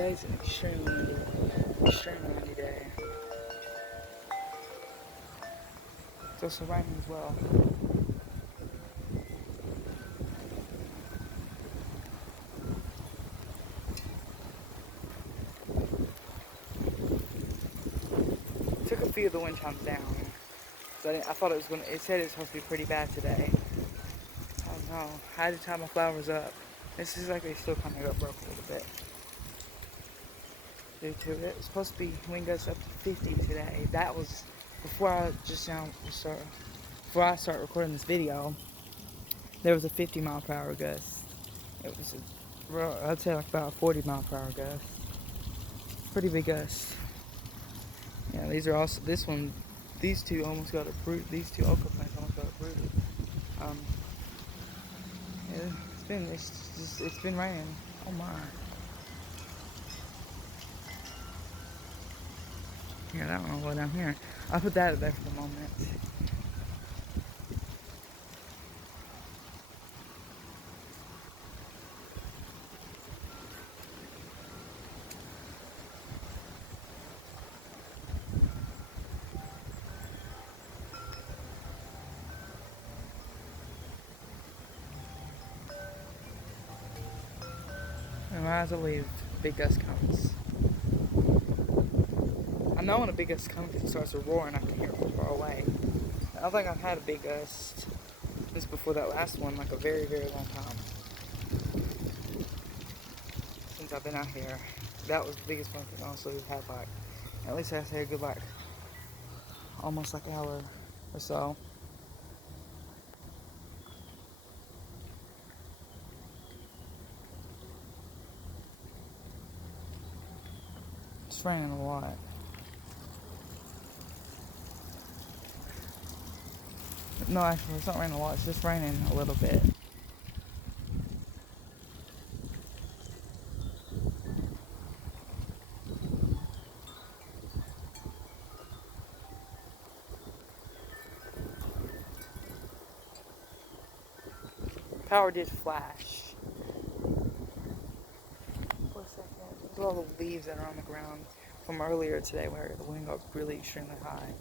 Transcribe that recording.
Today's an extremely windy day. It's also raining as well. Took a few of the wind chimes down. So I thought it was gonna. It said it was supposed to be pretty bad today. I don't know. I had to tie my flowers up. This is like they still kind of got broke a little bit. Due to it, it's supposed to be wind gusts up to 50 today. That was before before I start recording this video. There was a 50-mile-per-hour gust. It was I'd say like about a 40-mile-per-hour gust. Pretty big gust. Yeah, these are also these two almost got uprooted. These two okra plants almost got uprooted. Um, yeah, it's been raining. Oh my. Yeah, that one will go down here. I'll put that there for the moment. And as I leave, big gust comes. I know when a big gust comes, it starts to roar and I can hear it from far away. I don't think I've had a big gust just before that last one, like a very, very long time. Since I've been out here. That was the biggest one thing honestly we've had, like, at least I say a good, like, almost like an hour or so. It's raining a lot. No, actually, it's not raining a lot. It's just raining a little bit. Power did flash. For a second. There's all the leaves that are on the ground from earlier today where the wind got really extremely high.